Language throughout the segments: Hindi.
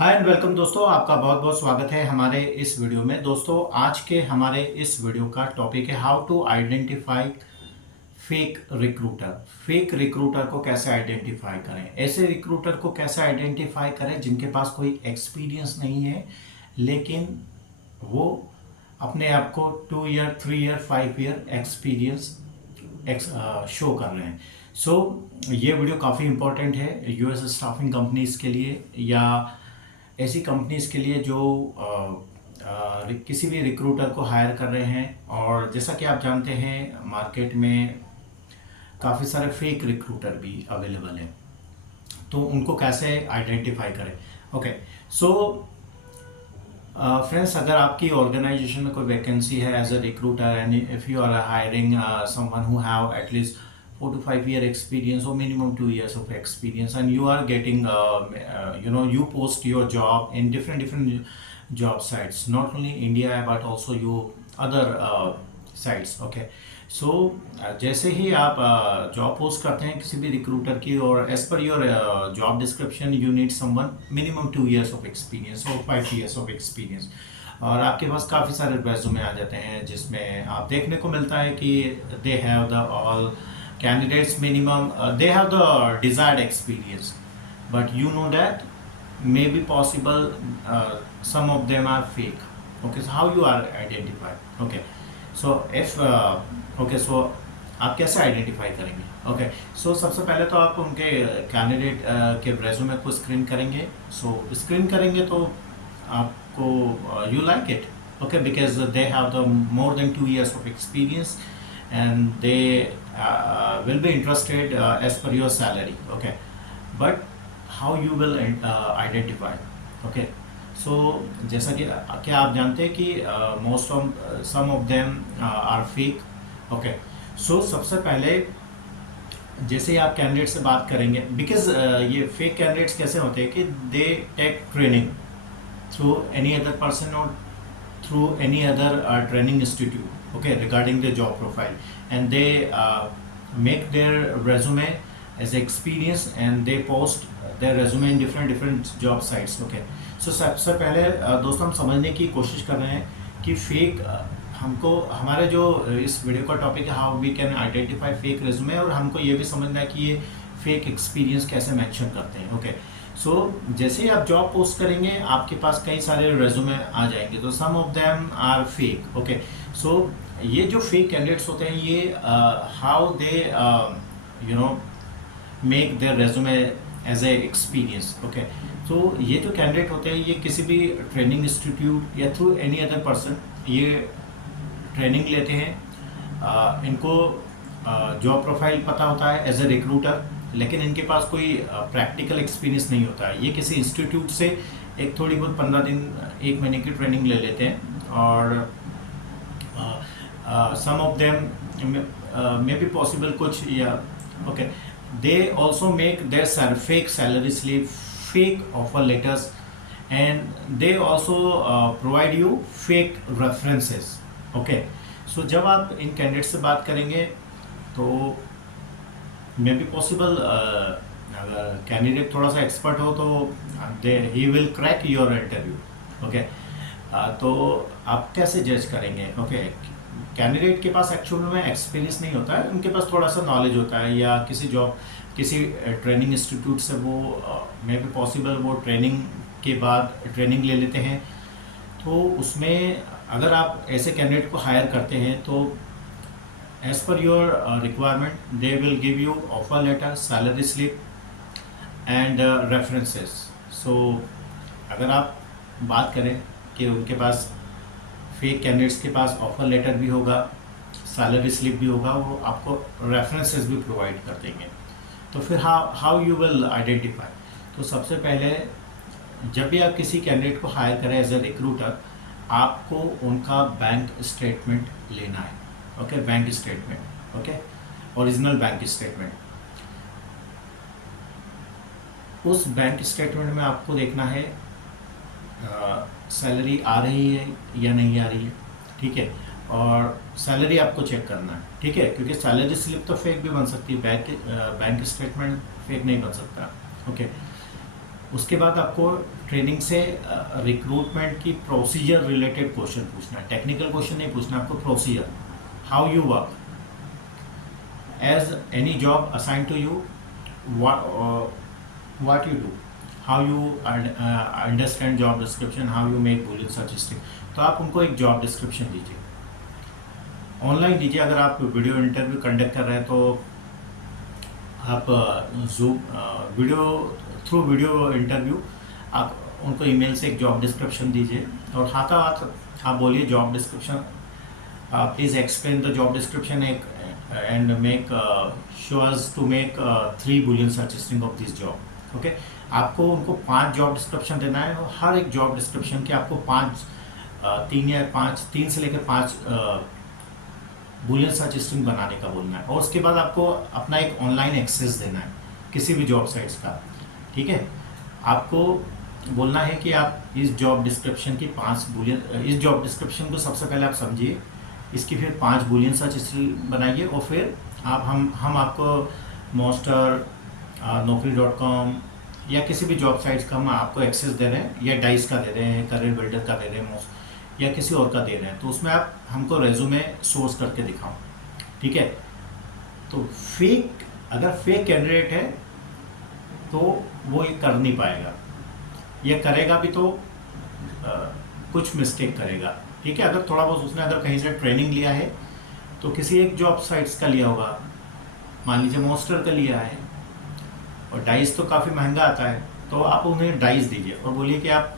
हाय एंड वेलकम दोस्तों, आपका बहुत बहुत स्वागत है हमारे इस वीडियो में। दोस्तों, आज के हमारे इस वीडियो का टॉपिक है how to identify fake recruiter. Fake recruiter को कैसे आइडेंटिफाई करें, ऐसे रिक्रूटर को कैसे आइडेंटिफाई करें जिनके पास कोई एक्सपीरियंस नहीं है लेकिन वो अपने आप को 2 year 3 year 5 year experience show कर रहे हैं। ये वीडियो काफ़ी इंपॉर्टेंट है यूएस स्टाफिंग कंपनीज के लिए या ऐसी कंपनीज के लिए जो किसी भी रिक्रूटर को हायर कर रहे हैं। और जैसा कि आप जानते हैं, मार्केट में काफ़ी सारे फेक रिक्रूटर भी अवेलेबल हैं, तो उनको कैसे आइडेंटिफाई करें। ओके, सो फ्रेंड्स, अगर आपकी ऑर्गेनाइजेशन में कोई वैकेंसी है as a recruiter and if you are hiring someone who have at least 4 to 5 year experience or minimum 2 years of experience, and you are getting you post your job in different job sites, not only India but also you other sites. Okay, so जैसे ही आप जॉब पोस्ट करते हैं किसी भी रिक्रूटर की, और as per your job description you need someone minimum 2 years of experience or 5 years of experience, और आपके पास काफ़ी सारे रेज्यूमे आ जाते हैं जिसमें आप देखने को मिलता है कि they have the all candidates minimum they have the desired experience, but you know that maybe possible some of them are fake. Okay, so how you are identified? Okay, so if okay, so आप कैसे आइडेंटिफाई करेंगे? ओके, सो सबसे पहले तो आप उनके कैंडिडेट के रेज्यूमे को स्क्रीन करेंगे। स्क्रीन करेंगे तो आपको you like it, okay, because they have the more than 2 years of experience and they will be interested as per your salary. Okay, but how you will identify? Okay, so जैसा कि क्या आप जानते हैं कि most of some of them are fake. Okay, so सबसे पहले जैसे ही आप कैंडिडेट से बात करेंगे, बिकॉज ये फेक कैंडिडेट्स कैसे होते हैं कि they take training through any other person और through any other training institute, okay, regarding the job profile, and they make their resume as experience and they post their resume in different job sites. Okay, so सबसे पहले दोस्तों हम समझने की कोशिश कर रहे हैं कि फेक हमको, हमारे जो इस वीडियो का टॉपिक है how we can identify fake resume, और हमको ये भी समझना है कि ये फेक एक्सपीरियंस कैसे मेंशन करते हैं। ओके, सो जैसे ही आप जॉब पोस्ट करेंगे आपके पास कई सारे रेज्यूमे आ जाएंगे, तो some of them are fake. Okay, so ये जो फेक कैंडिडेट्स होते हैं ये how they make their resume as a experience. Okay, तो ये जो कैंडिडेट होते हैं ये किसी भी ट्रेनिंग इंस्टीट्यूट या थ्रू एनी अदर पर्सन ये ट्रेनिंग लेते हैं। इनको जॉब प्रोफाइल पता होता है एज ए रिक्रूटर, लेकिन इनके पास कोई प्रैक्टिकल एक्सपीरियंस नहीं होता है। ये किसी इंस्टीट्यूट से एक थोड़ी बहुत 15 दिन 1 महीने की ट्रेनिंग ले लेते हैं, और some of them may be possible कुछ या okay, they also make their fake salary slip, fake offer letters, and they also provide you fake references. Okay, so जब आप इन कैंडिडेट से बात करेंगे तो मे बी पॉसिबल अगर कैंडिडेट थोड़ा सा एक्सपर्ट हो तो he will crack your interview. Okay, तो आप कैसे जज करेंगे? ओके, कैंडिडेट के पास एक्चुअल में एक्सपीरियंस नहीं होता है, उनके पास थोड़ा सा नॉलेज होता है, या किसी ट्रेनिंग इंस्टीट्यूट से वो मे बी पॉसिबल वो ट्रेनिंग के बाद ट्रेनिंग ले लेते हैं। तो उसमें अगर आप ऐसे कैंडिडेट को हायर करते हैं तो as per your requirement they will give you offer letter, salary slip and references. So अगर आप बात करें कि उनके पास फेक कैंडिडेट्स के पास ऑफर लेटर भी होगा, सैलरी स्लिप भी होगा, वो आपको रेफरेंसेस भी प्रोवाइड कर देंगे, तो फिर हाउ यू विल आइडेंटिफाई? तो सबसे पहले जब भी आप किसी कैंडिडेट को हायर करें एज ए रिक्रूटर, आपको उनका बैंक स्टेटमेंट लेना है। Okay, bank statement, okay, original bank statement. उस बैंक स्टेटमेंट में आपको देखना है सैलरी आ रही है या नहीं आ रही है, ठीक है, और सैलरी आपको चेक करना है, ठीक है, क्योंकि सैलरी स्लिप तो फेक भी बन सकती है, बैंक स्टेटमेंट फेक नहीं बन सकता। ओके, उसके बाद आपको ट्रेनिंग से रिक्रूटमेंट की प्रोसीजर रिलेटेड क्वेश्चन पूछना है, टेक्निकल क्वेश्चन नहीं पूछना आपको, procedure, how you work as any job assign to you, what you do, how you understand job description, how you make boolean search string। तो आप उनको एक जॉब डिस्क्रिप्शन दीजिए, ऑनलाइन दीजिए। अगर आप वीडियो इंटरव्यू कंडक्ट कर रहे हैं तो आप zoom video through video interview आप उनको ईमेल से एक जॉब डिस्क्रिप्शन दीजिए, और हाथा हाथ आप बोलिए job description, please explain the job description and make show us to make 3 boolean search string of this job. Okay, आपको उनको 5 जॉब डिस्क्रिप्शन देना है, और हर एक जॉब डिस्क्रिप्शन के आपको 3 से लेकर 5 boolean search string बनाने का बोलना है, और उसके बाद आपको अपना एक ऑनलाइन एक्सेस देना है किसी भी जॉब साइट्स का। ठीक है, आपको बोलना है कि आप इस जॉब डिस्क्रिप्शन की 5 boolean, इस जॉब डिस्क्रिप्शन को सबसे पहले आप समझिए, इसकी फिर 5 boolean search string बनाइए, और फिर आप हम आपको मॉन्स्टर, naukri.com या किसी भी जॉब साइट्स का हम आपको एक्सेस दे रहे हैं, या डाइस का दे रहे हैं, करियर बिल्डर का दे रहे हैं, या किसी और का दे रहे हैं, तो उसमें आप हमको रेज्यूमे सोर्स करके दिखाओ। ठीक है, तो अगर फेक कैंडिडेट है तो वो ये कर नहीं पाएगा, ये करेगा भी तो कुछ मिस्टेक करेगा। ठीक है, अगर थोड़ा बहुत उसने अगर कहीं से ट्रेनिंग लिया है तो किसी एक जॉब साइट्स का लिया होगा, मान लीजिए मॉन्स्टर का लिया है, और डाइस तो काफ़ी महंगा आता है, तो आप उन्हें डाइस दीजिए और बोलिए कि आप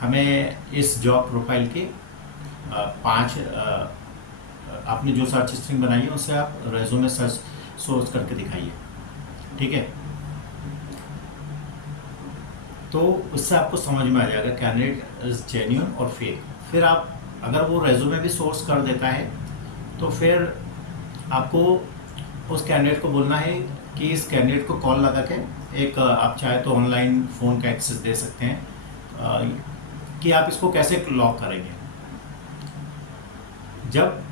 हमें इस जॉब प्रोफाइल के 5 आपने जो सर्च स्ट्रिंग बनाई है उससे आप रेज्यूमे सर्च सोर्स करके दिखाइए। ठीक है, तो उससे आपको समझ में आ जाएगा कैंडिडेट इज जेन्युइन और फेक। फिर आप अगर वो रेज्यूमे भी सोर्स कर देता है तो फिर आपको उस कैंडिडेट को बोलना है कि इस कैंडिडेट को कॉल लगा के एक आप चाहे तो ऑनलाइन फ़ोन का एक्सेस दे सकते हैं कि आप इसको कैसे लॉक करेंगे जब।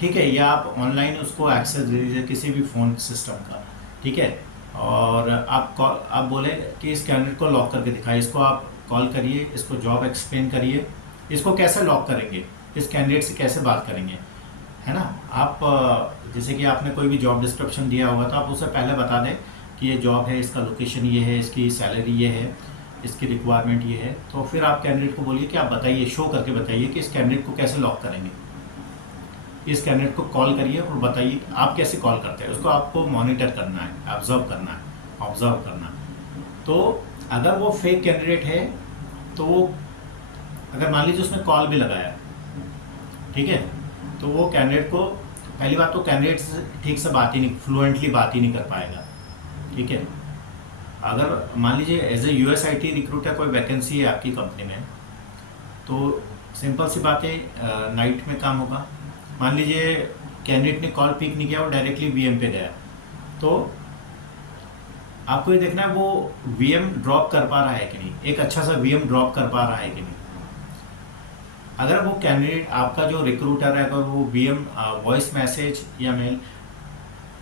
ठीक है, या आप ऑनलाइन उसको एक्सेस दे दीजिए किसी भी फ़ोन सिस्टम का। ठीक है, और आप बोले कि इस कैंडिडेट को लॉक करके दिखाइए, इसको आप कॉल करिए, इसको जॉब एक्सप्लेन करिए, इसको कैसे लॉक करेंगे, इस कैंडिडेट से कैसे बात करेंगे, है ना। आप जैसे कि आपने कोई भी जॉब डिस्क्रिप्शन दिया होगा तो आप उससे पहले बता दें कि ये जॉब है, इसका लोकेशन ये है, इसकी सैलरी ये है, इसकी रिक्वायरमेंट ये है। तो फिर आप कैंडिडेट को बोलिए कि आप बताइए, शो करके बताइए कि इस कैंडिडेट को कैसे लॉक करेंगे, इस कैंडिडेट को कॉल करिए और बताइए आप कैसे कॉल करते हैं, उसको आपको मॉनिटर करना है, ऑब्जर्व करना है। तो अगर वो फेक कैंडिडेट है तो वो अगर मान लीजिए उसने कॉल भी लगाया, ठीक है, तो वो कैंडिडेट को पहली बात तो कैंडिडेट से ठीक से फ्लुएंटली बात ही नहीं कर पाएगा। ठीक है, अगर मान लीजिए एज ए USIT रिक्रूटर कोई वैकेंसी है आपकी कंपनी में, तो सिंपल सी बात है, नाइट में काम होगा। मान लीजिए कैंडिडेट ने कॉल पिक नहीं किया और डायरेक्टली VM पे गया, तो आपको ये देखना है वो VM ड्रॉप कर पा रहा है कि नहीं, एक अच्छा सा VM ड्रॉप कर पा रहा है कि नहीं। अगर वो कैंडिडेट आपका जो रिक्रूटर है अगर वो VM वॉइस मैसेज या मेल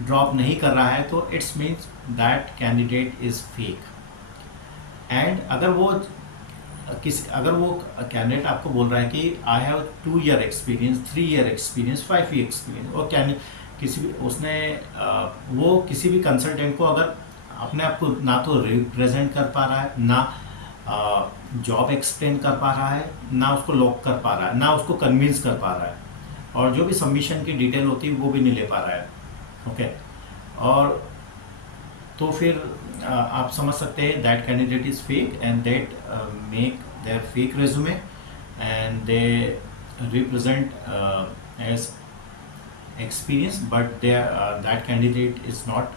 ड्रॉप नहीं कर रहा है तो it's means that candidate is fake. And अगर वो कैंडिडेट आपको बोल रहा है कि I have 2 year experience, 3 year experience, 5 year experience, और वो किसी भी कंसल्टेंट को अगर अपने आप को ना तो रिप्रेजेंट कर पा रहा है, ना जॉब एक्सप्लेन कर पा रहा है, ना उसको लॉक कर पा रहा है, ना उसको कन्विंस कर पा रहा है, और जो भी सबमिशन की डिटेल होती है वो भी नहीं ले पा रहा है। ओके, और तो फिर आप समझ सकते हैं that candidate is fake and that make their fake resume and they represent as experience, but that candidate is not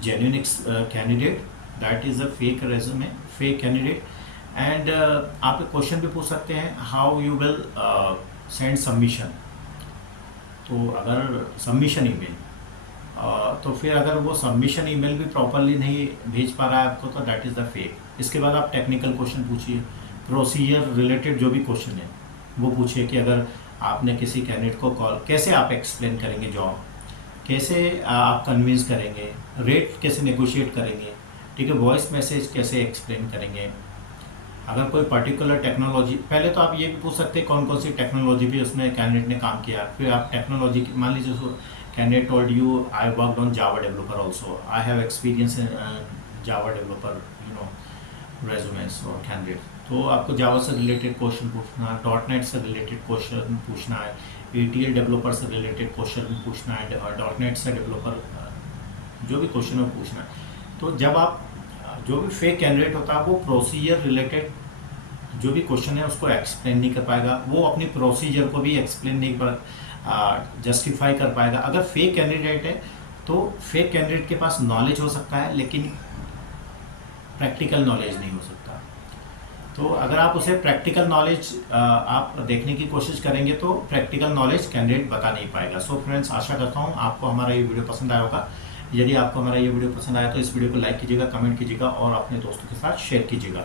genuine candidate, that is a fake resume, fake candidate। and आप एक क्वेश्चन भी पूछ सकते हैं, how you will send submission। तो अगर सबमिशन ईमेल तो फिर अगर वो सबमिशन ईमेल भी प्रॉपरली नहीं भेज पा रहा है आपको तो दैट इज़ द फेक। इसके बाद आप टेक्निकल क्वेश्चन पूछिए, प्रोसीजर रिलेटेड जो भी क्वेश्चन है वो पूछिए कि अगर आपने किसी कैंडिडेट को कॉल, कैसे आप एक्सप्लेन करेंगे जॉब, कैसे आप कन्विंस करेंगे, रेट कैसे नेगोशिएट करेंगे, ठीक है, वॉइस मैसेज कैसे एक्सप्लेन करेंगे, अगर कोई पर्टिकुलर टेक्नोलॉजी, पहले तो आप ये भी पूछ सकते हैं कौन कौन सी टेक्नोलॉजी पे उसने कैंडिडेट ने काम किया, फिर आप टेक्नोलॉजी, मान लीजिए candidate told you I worked on Java developer also, I have experience in Java developer, you know, resumes और कैंडिडेट, तो आपको जावा से रिलेटेड क्वेश्चन पूछना है, डॉट नेट से रिलेटेड क्वेश्चन पूछना है, ETL डेवलपर से रिलेटेड क्वेश्चन पूछना है, डॉट नेट से डेवलपर, जो भी क्वेश्चन है पूछना है। तो जब आप, जो भी फेक कैंडिडेट होता है वो प्रोसीजर रिलेटेड जो भी क्वेश्चन है उसको एक्सप्लेन नहीं कर पाएगा, वो अपनी प्रोसीजर को भी एक्सप्लेन नहीं कर जस्टिफाई कर पाएगा। अगर फेक कैंडिडेट है तो फेक कैंडिडेट के पास नॉलेज हो सकता है लेकिन प्रैक्टिकल नॉलेज नहीं हो सकता। तो अगर आप उसे प्रैक्टिकल नॉलेज आप देखने की कोशिश करेंगे तो प्रैक्टिकल नॉलेज कैंडिडेट बता नहीं पाएगा। सो फ्रेंड्स, आशा करता हूँ आपको हमारा ये वीडियो पसंद आया होगा। यदि आपको हमारा ये वीडियो पसंद आया तो इस वीडियो को लाइक कीजिएगा, कमेंट कीजिएगा और अपने दोस्तों के साथ शेयर कीजिएगा।